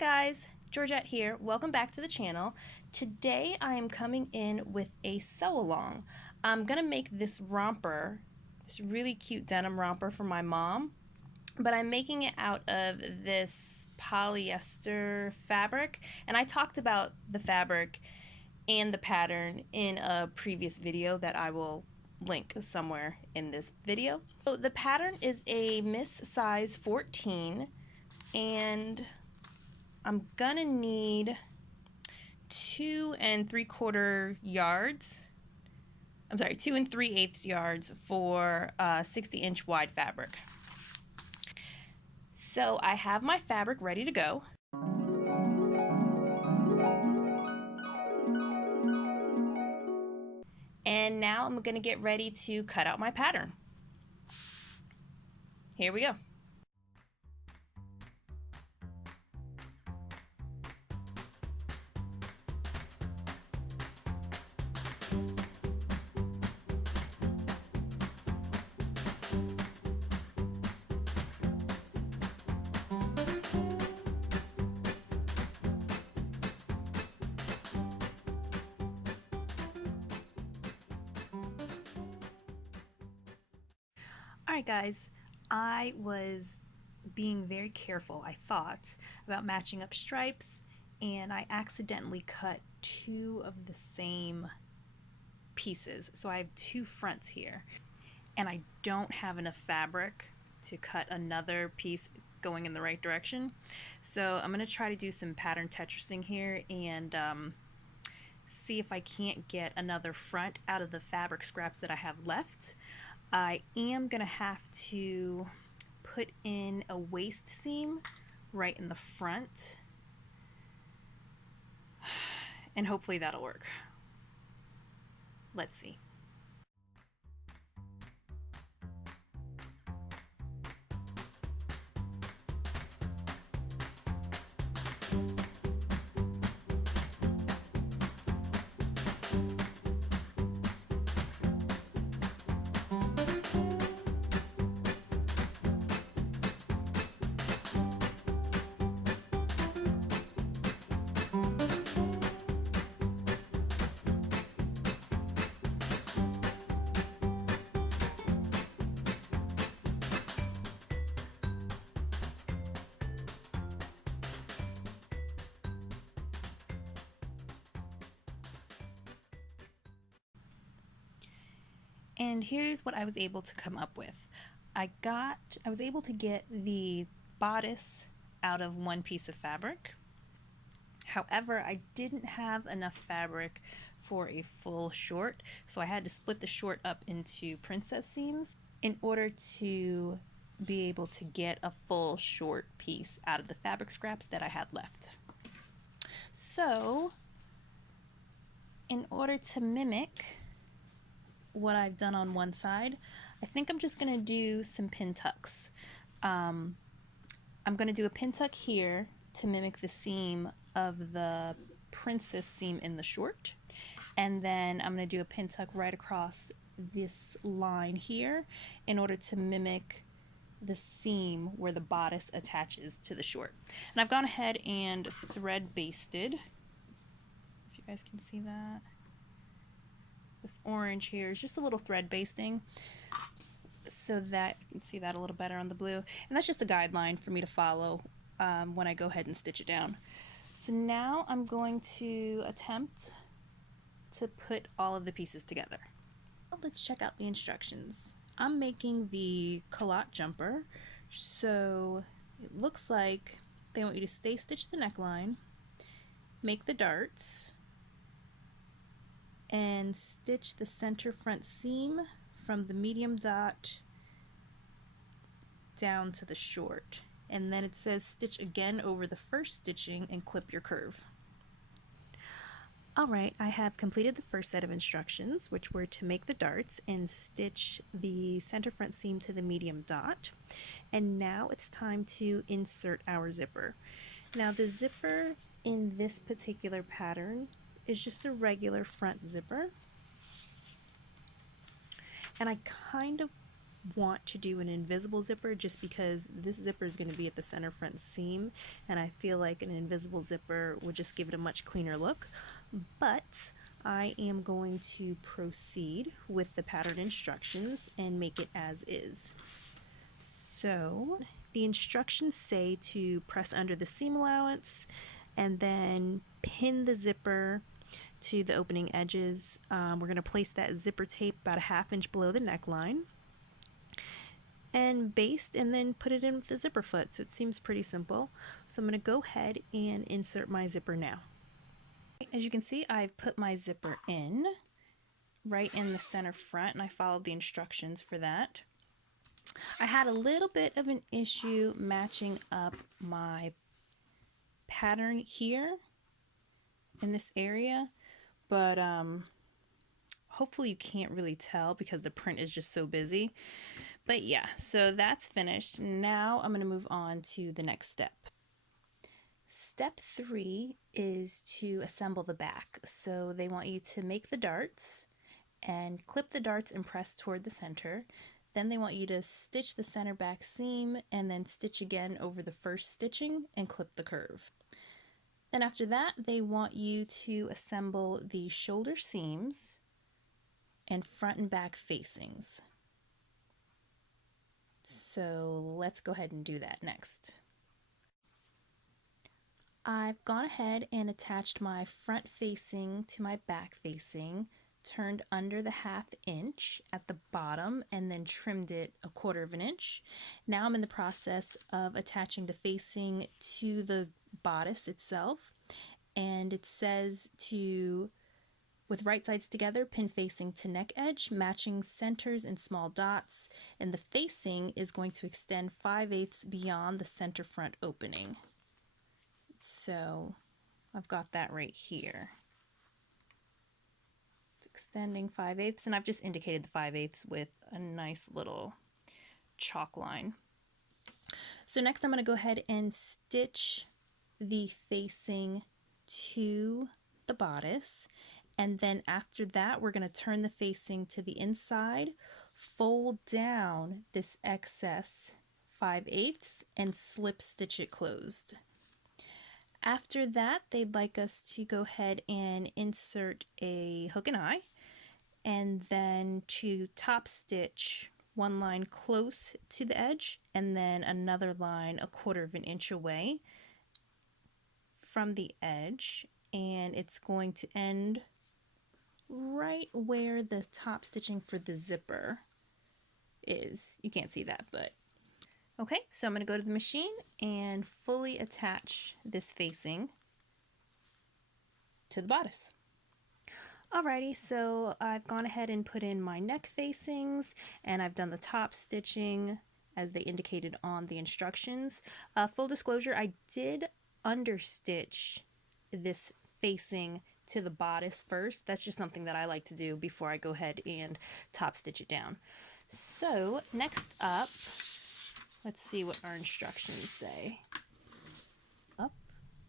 guys, Georgette here. Welcome back to the channel. Today I am coming in with a sew along. I'm gonna make this romper, this really cute denim romper for my mom, but I'm making it out of this polyester fabric, and I talked about the fabric and the pattern in a previous video that I will link somewhere in this video. So the pattern is a Miss size 14, and I'm gonna need 2 3/4 yards. I'm sorry, 2 3/8 yards for 60-inch wide fabric. So I have my fabric ready to go. And now I'm gonna get ready to cut out my pattern. Here we go. Alright guys, I was being very careful, I thought, about matching up stripes, and I accidentally cut 2 of the same pieces. So I have 2 fronts here, and I don't have enough fabric to cut another piece going in the right direction. So I'm going to try to do some pattern Tetrising here and see if I can't get another front out of the fabric scraps that I have left. I am going to have to put in a waist seam right in the front, and hopefully that'll work. Let's see. And here's what I was able to come up with. I was able to get the bodice out of 1 piece of fabric. However, I didn't have enough fabric for a full short, so I had to split the short up into princess seams in order to be able to get a full short piece out of the fabric scraps that I had left. So, in order to mimic what I've done on one side, I think I'm just going to do some pin tucks. I'm going to do a pin tuck here to mimic the seam of the princess seam in the short, and then I'm going to do a pin tuck right across this line here in order to mimic the seam where the bodice attaches to the short. And I've gone ahead and thread basted, if you guys can see that. This orange here is just a little thread basting so that you can see that a little better on the blue. And that's just a guideline for me to follow when I go ahead and stitch it down. So now I'm going to attempt to put all of the pieces together. Let's check out the instructions. I'm making the culotte jumper, so it looks like they want you to stay stitch the neckline, make the darts, and stitch the center front seam from the medium dot down to the short. And then it says stitch again over the first stitching and clip your curve. Alright, I have completed the first set of instructions, which were to make the darts and stitch the center front seam to the medium dot. And now it's time to insert our zipper. Now the zipper in this particular pattern is just a regular front zipper, and I kind of want to do an invisible zipper just because this zipper is going to be at the center front seam, and I feel like an invisible zipper would just give it a much cleaner look. But I am going to proceed with the pattern instructions and make it as is. So the instructions say to press under the seam allowance and then pin the zipper to the opening edges. We're going to place that zipper tape about a 1/2 inch below the neckline and baste and then put it in with the zipper foot. So it seems pretty simple. So I'm going to go ahead and insert my zipper now. As you can see, I've put my zipper in right in the center front, and I followed the instructions for that. I had a little bit of an issue matching up my pattern here in this area, but hopefully you can't really tell because the print is just so busy. But yeah, so that's finished. Now I'm going to move on to the next step. Step 3 is to assemble the back. So they want you to make the darts and clip the darts and press toward the center. Then they want you to stitch the center back seam and then stitch again over the first stitching and clip the curve. Then after that, they want you to assemble the shoulder seams and front and back facings. So let's go ahead and do that next. I've gone ahead and attached my front facing to my back facing, turned under the 1/2 inch at the bottom, and then trimmed it a 1/4 inch. Now I'm in the process of attaching the facing to the bodice itself, and it says to, with right sides together, pin facing to neck edge, matching centers and small dots, and the facing is going to extend 5/8 beyond the center front opening. So I've got that right here. It's extending 5/8, and I've just indicated the 5/8 with a nice little chalk line. So next I'm going to go ahead and stitch the facing to the bodice, and then after that we're going to turn the facing to the inside, fold down this excess 5/8 and slip stitch it closed. After that, they'd like us to go ahead and insert a hook and eye, and then to top stitch one line close to the edge and then another line a 1/4 inch away from the edge, and it's going to end right where the top stitching for the zipper is. You can't see that, but okay, so I'm going to go to the machine and fully attach this facing to the bodice. Alrighty, so I've gone ahead and put in my neck facings, and I've done the top stitching as they indicated on the instructions. Full disclosure, I did understitch this facing to the bodice first. That's just something that I like to do before I go ahead and top stitch it down. So next up, let's see what our instructions say. Up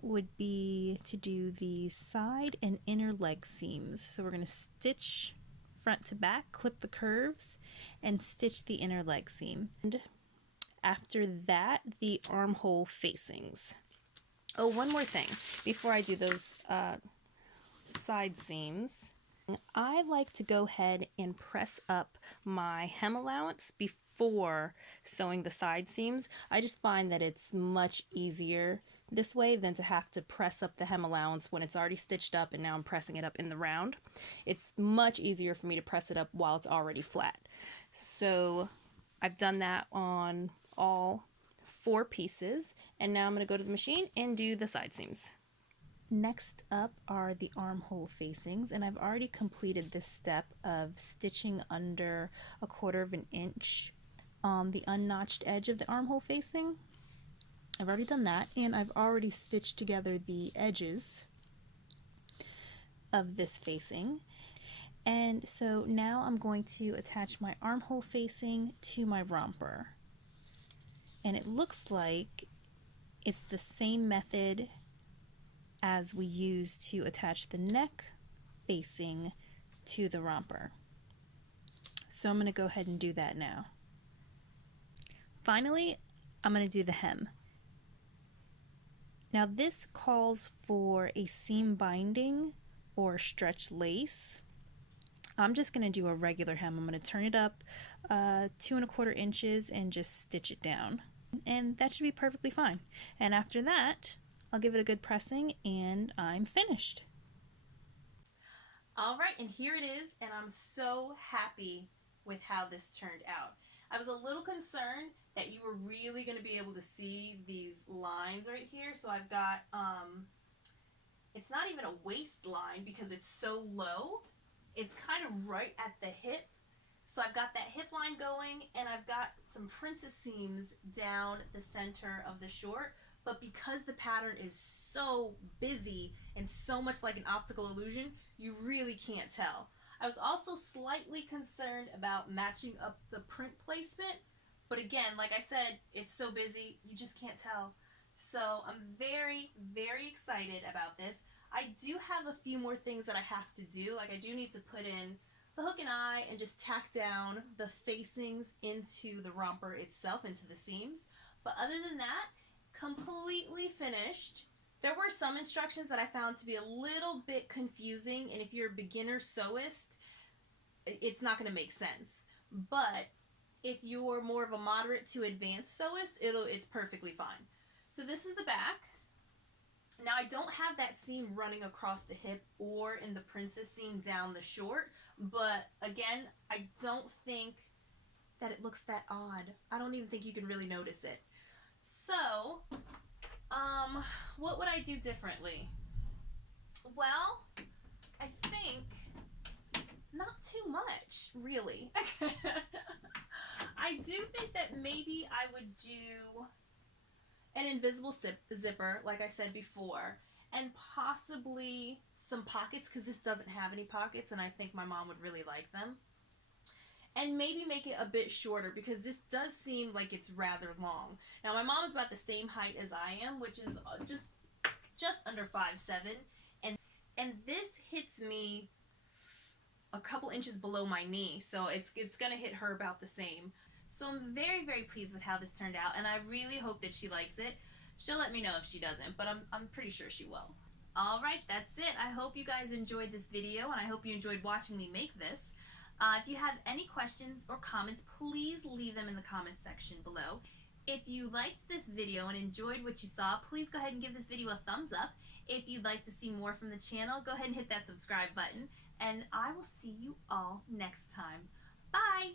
would be to do the side and inner leg seams. So we're going to stitch front to back, clip the curves, and stitch the inner leg seam. And after that, the armhole facings. Oh, one more thing before I do those side seams. I like to go ahead and press up my hem allowance before sewing the side seams. I just find that it's much easier this way than to have to press up the hem allowance when it's already stitched up and now I'm pressing it up in the round. It's much easier for me to press it up while it's already flat. So I've done that on all 4 pieces, and now I'm going to go to the machine and do the side seams. Next up are the armhole facings, and I've already completed this step of stitching under a 1/4 inch on the unnotched edge of the armhole facing. I've already done that, and I've already stitched together the edges of this facing. And so now I'm going to attach my armhole facing to my romper. And it looks like it's the same method as we use to attach the neck facing to the romper. So I'm going to go ahead and do that now. Finally, I'm going to do the hem. Now this calls for a seam binding or stretch lace. I'm just going to do a regular hem. I'm going to turn it up 2¼ inches and just stitch it down. And that should be perfectly fine. And after that, I'll give it a good pressing and I'm finished. All right, and here it is, and I'm so happy with how this turned out. I was a little concerned that you were really going to be able to see these lines right here. So I've got, it's not even a waistline because it's so low. It's kind of right at the hip. So I've got that hip line going, and I've got some princess seams down the center of the short. But because the pattern is so busy and so much like an optical illusion, you really can't tell. I was also slightly concerned about matching up the print placement, but again, like I said, it's so busy, you just can't tell. So I'm very, very excited about this. I do have a few more things that I have to do. Like I do need to put in the hook and eye and just tack down the facings into the romper itself, into the seams. But other than that, completely finished. There were some instructions that I found to be a little bit confusing, and if you're a beginner sewist, it's not going to make sense. But if you're more of a moderate to advanced sewist, it's perfectly fine. So this is the back. Now I don't have that seam running across the hip or in the princess seam down the short, but again, I don't think that it looks that odd. I don't even think you can really notice it. So, what would I do differently? Well, I think not too much, really. I do think that maybe I would do an invisible zipper, like I said before, and possibly some pockets, because this doesn't have any pockets, and I think my mom would really like them. And maybe make it a bit shorter, because this does seem like it's rather long. Now, my mom is about the same height as I am, which is just under 5'7", and this hits me a couple inches below my knee, so it's gonna hit her about the same. So I'm very, very pleased with how this turned out, and I really hope that she likes it. She'll let me know if she doesn't, but I'm pretty sure she will. Alright, that's it. I hope you guys enjoyed this video, and I hope you enjoyed watching me make this. If you have any questions or comments, please leave them in the comments section below. If you liked this video and enjoyed what you saw, please go ahead and give this video a thumbs up. If you'd like to see more from the channel, go ahead and hit that subscribe button, and I will see you all next time. Bye!